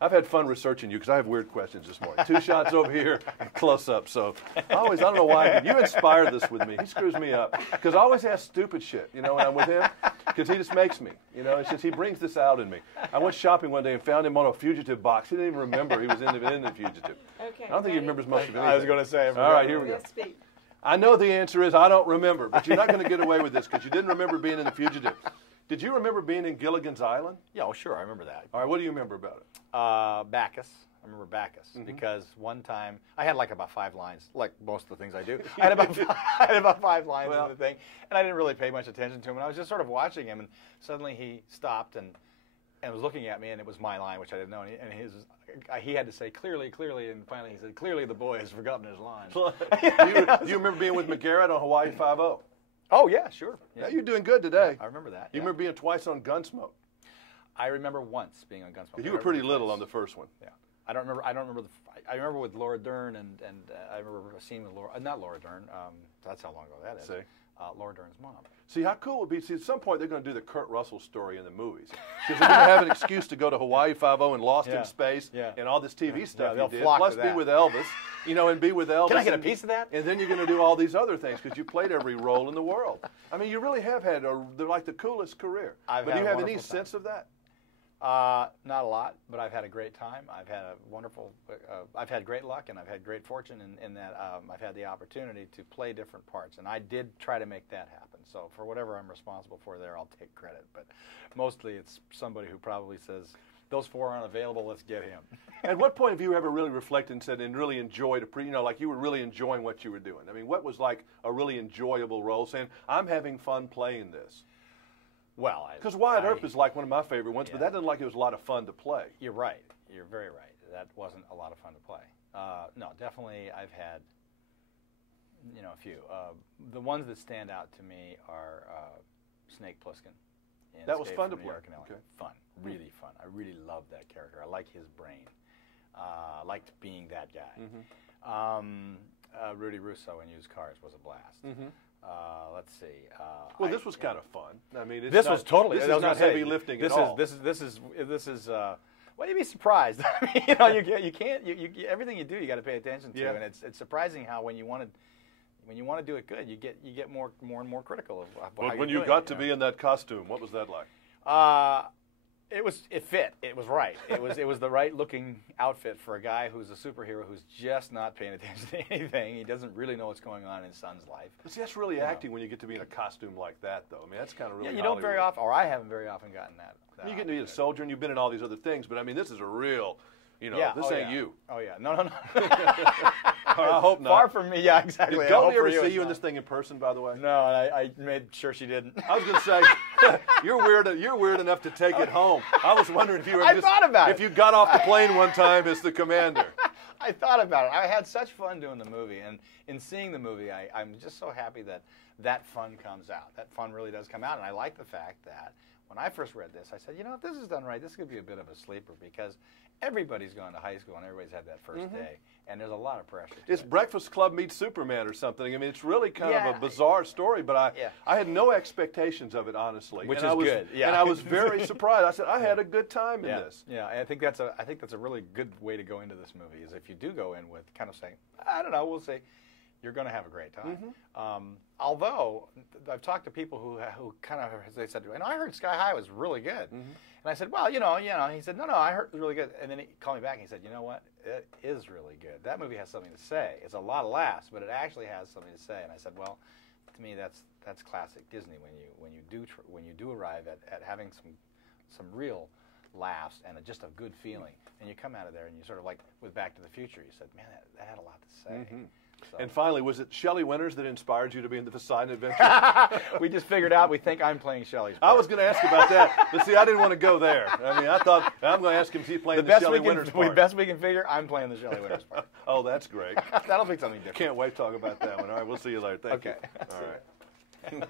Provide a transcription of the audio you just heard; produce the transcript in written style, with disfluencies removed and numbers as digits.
I've had fun researching you because I have weird questions this morning. 2 shots over here, close up. So I don't know why. You inspire this with me. He screws me up because I always ask stupid shit, you know, when I'm with him, because he just makes me. You know, it's just he brings this out in me. I went shopping one day and found him on a fugitive box. He didn't even remember he was in the fugitive. Okay. I don't think he remembers much of anything. I was going to say. All right, here we go. I know the answer is I don't remember, but you're not going to get away with this because you didn't remember being in the fugitive. Did you remember being in Gilligan's Island? Yeah, oh, sure, I remember that. All right, what do you remember about it? Bacchus. I remember Bacchus because one time I had like about 5 lines, like most of the things I do. I had about 5 lines in the thing, and I didn't really pay much attention to him. And I was just sort of watching him, and suddenly he stopped and was looking at me, and it was my line, which I didn't know. And he had to say clearly, clearly, and finally he said, "Clearly, the boy has forgotten his lines." Do you remember being with McGarrett on Hawaii 5-0? Oh yeah, sure. Yeah, you're doing good today. I remember that. You remember being twice on Gunsmoke? I remember once being on Gunsmoke. You were pretty little on the first one. Yeah. I don't remember. I remember with Laura Dern and I remember a scene with Laura. Not Laura Dern. That's how long ago that is. See? Laura Dern's mom. See how cool it would be. See, at some point they're going to do the Kurt Russell story in the movies because they're going to have an excuse to go to Hawaii 5-0 and Lost in Space and all this TV stuff he did. Plus be with Elvis, you know, and be with Elvis. Can I get a piece of that? And then you're going to do all these other things because you played every role in the world. I mean, you really have had like the coolest career. But do you have any sense of that? Not a lot, but I've had a great time. I've had a wonderful, I've had great luck, and I've had great fortune in that I've had the opportunity to play different parts, and I did try to make that happen. So for whatever I'm responsible for there, I'll take credit. But mostly it's somebody who probably says, those 4 aren't available, let's get him. At what point have you ever really reflected and said, and really enjoyed, like you were really enjoying what you were doing? I mean, what was like a really enjoyable role, saying, I'm having fun playing this? Well, because Wyatt Earp is like one of my favorite ones, but that didn't like it was a lot of fun to play. You're right. You're very right. That wasn't a lot of fun to play. No, definitely I've had, a few. The ones that stand out to me are Snake Plissken. That was fun to play. Okay. Fun, really fun. I really loved that character. I like his brain. I liked being that guy. Rudy Russo in Used Cars was a blast. Let's see. Well, this was kind of fun. I mean, this was totally. This is not heavy lifting at all. This is. Well, you'd be surprised. I mean, you can't. Everything you do, you got to pay attention to, and it's surprising how when you want to do it good, you get more and more critical of how But when you're you doing got to be in that costume, what was that like? It fit. It was right. It was the right looking outfit for a guy who's a superhero who's just not paying attention to anything. He doesn't really know what's going on in his son's life. But see, that's really acting when you get to be in a costume like that, though. I mean, that's kind of really. Yeah, you don't very often, or I haven't very often gotten that. You get to be a soldier, and you've been in all these other things, but I mean, this is a real. This ain't you. Oh yeah, no. I hope not. Far from me, yeah, exactly. Did Goldie ever see you in this thing in person, by the way? No, and I made sure she didn't. I was going to say, you're weird enough to take it home. I was wondering if you were if you got off the plane one time as the commander. I thought about it. I had such fun doing the movie, and in seeing the movie, I'm just so happy that fun comes out. That fun really does come out, and I like the fact that when I first read this, I said, if this is done right, this could be a bit of a sleeper because everybody's gone to high school and everybody's had that first day, and there's a lot of pressure. It's Breakfast Club meets Superman or something. I mean, it's really kind of a bizarre story, but I had no expectations of it, honestly. Which is good. Yeah. And I was very surprised. I said, I had a good time in this. Yeah, I think that's a really good way to go into this movie is if you do go in with kind of saying, I don't know, we'll see. You're going to have a great time. Although I've talked to people who kind of they said, and I heard Sky High was really good, and I said, well, he said, no, I heard it was really good, and then he called me back and he said, you know what, it is really good. That movie has something to say. It's a lot of laughs, but it actually has something to say. And I said, well, to me, that's classic Disney when you do arrive at having some real laughs and just a good feeling, and you come out of there and you sort of like with Back to the Future, you said, man, that had a lot to say. So. And finally, was it Shelley Winters that inspired you to be in the Poseidon Adventure? We just figured out we think I'm playing Shelley's part. I was going to ask about that, but see, I didn't want to go there. I mean, I thought, I'm going to ask him if he's playing the Shelley Winters part. The best we can figure, I'm playing the Shelley Winters part. Oh, that's great. That'll be something different. Can't wait to talk about that one. All right, we'll see you later. Thank you. Okay. All right.